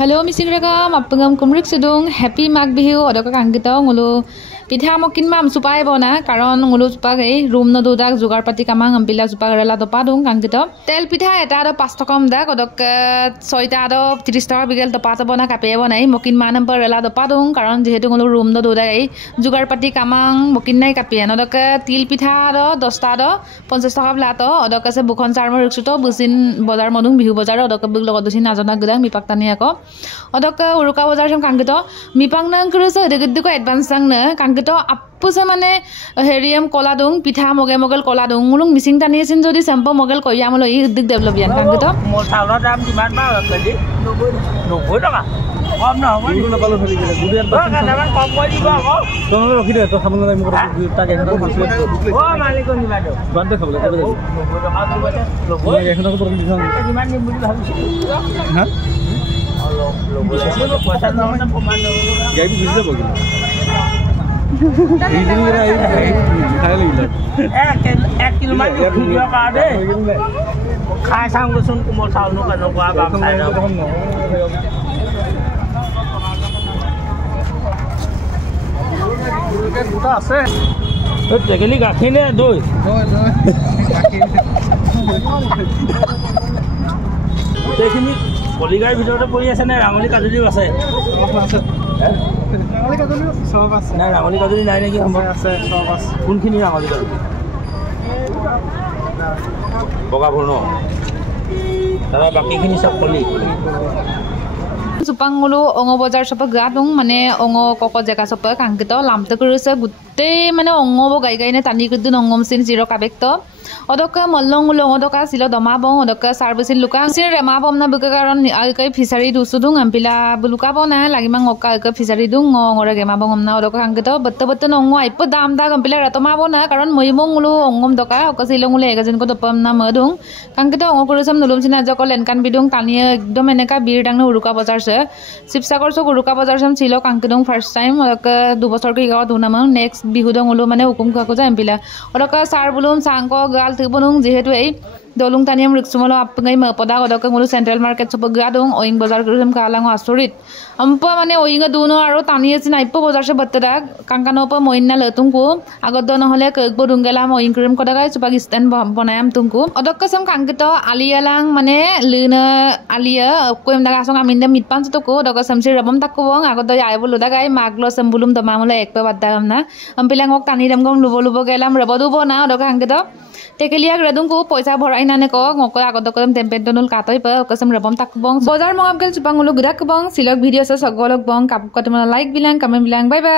Halo misingragam apangam kumrik sedung happy mag bihu odok kangkita ngulu পিঠা মকিন মাম সুপাই বনা কারণ ngulu সুপাক এই রুম ন দুদাক জোগাৰ পাতি কামাং আম্পিলা সুপাক ৰেলা দপা দুং কাংকিত তেল পিঠা এটা দ 5 টকা দাক odok 6টা দ 30 টকা বিগেল দপা বনা কাপে বনাই মকিন মান নম্বৰ ৰেলা দপা দুং কাৰণ যেহেতু ngulu ৰুম ন দুদাক এই জোগাৰ পাতি কামাং মকিন নাই কাপিয়া odok তিল পিঠা দ 10টা দ 50 টকা লাত odok আছে বুখন চাৰম ৰিক্সুত বুচিন বজাৰ মদুং বিহু বজাৰ odok বুক লগত দুছিন নাজনা গদা মিপাকতানি আক odok উৰুকা বজাৰ সম কাংকিত মিপাং নং কৰিছে দেগদিক এডভান্স সাং ন কাংকিত আপুছে মানে হেৰিয়াম কলা দুং পিঠা মগেল কলা দুং মুলুং মিচিং টানিছিন যদি চেম্পো মগেল কইয়ামল ই দিক ডেভেলপমেন্ট কাংকিত মছালৰ দাম কিমান বা কেজি 90 টকা কম নহব নিগুলো পালো ধৰি গলে গুডিয়াৰ দাম কম কৰি দিব আকৌ তোমালোকে ৰখি দে তো খাবলৈ নাই মোক তাক এখন দিছিল ও মালিক নিবা দে বান্দে খাবলৈ কবে যাবি 90 টকা এখন আকৌ ৰখি দিছ কিমান নিম বুলি ভাবিছিল হা পইচা নহলে প্ৰমাণ গাইবি বুজি যাব কি এই দিন রে এই খাই লাগিলা 1 কিলো মান ভিডিও কাটে খাই চাম গছন কোমল চাউল ন কানকুৱা বাপ খাই না কে দুটা আছে এ টেকেলি গাখি নে দই তেখিনি পলিগাৰ ভিতৰতে পৰি আছে নে ৰাঙলি কাজুলিও আছে ৰাঙলি কাজুলি সব আছে না ৰাঙলি কাজুলি নাই নেকি সম্ভৱ আছে সব আছে কোনখিনি ৰাঙলি কাজুলি বগা ভৰ্ণ তাৰ বাকিখিনি সব পলি সুপাংগুলো অঙ্গ বজাৰ সব গাদুং মানে অঙ্গ কক জেগা সব কাংকিত লামতে কৰিছে গুটে মানে অঙ্গ গাই গাইনে টানি গদুন অঙ্গম সিন জিৰ কাবেক্ত odok mollong odok silo doma bong odok service luka sir rema bom na buka karon kai fishery dusudung ampila buluka bona lagimang okka ka fishery dung ngore gema bong na odok angkito beto nongo aipo dam da ampila ratoma bona karon moimong ulu ongom doka okka silong ule egajin ko dopam na madung kangkito ongo kurusam nulum sina joko lenkan bidung taniye ekdom eneka bir dang uruka bazar se sipsakor so uruka bazar sam silo kangkidong first time odok 2 বছৰ কি গাও দুনামং next বিহুদং ulu মানে হুকুম কাকো যা ampila odok sar bulum sangko gal tibunung jehetu ei dolung taniam riksumalo apngai ma pada odok ngulu central market sopo gadung oing bazar kurusam kalang asorit ampa mane oinga duno aro taniye sin aipo bazar se battara kankano pa moinna letungku agoddo নহলে kekbo dungela oing krim kodagai supagi stand bonayam tungku odok sam kankito alialang mane luna alia koim daga song aminde mitpan to odok samsi rabam takubong agoddo aibo lodagai maglo sambulum domamole ekpe baddam na ampilang ok tani damgong lubo gelam rabodu bona odok kankito টেকেলিয়াক ৰেদুংকো পইচা ভৰাই নানে ক ngok agodokam tempendonul katoi pa okasam rabam takbong bazar mongapkel chupangulu gudak bong silok video sa sogolok bong kapkotmana like bilang comment bilang bye bye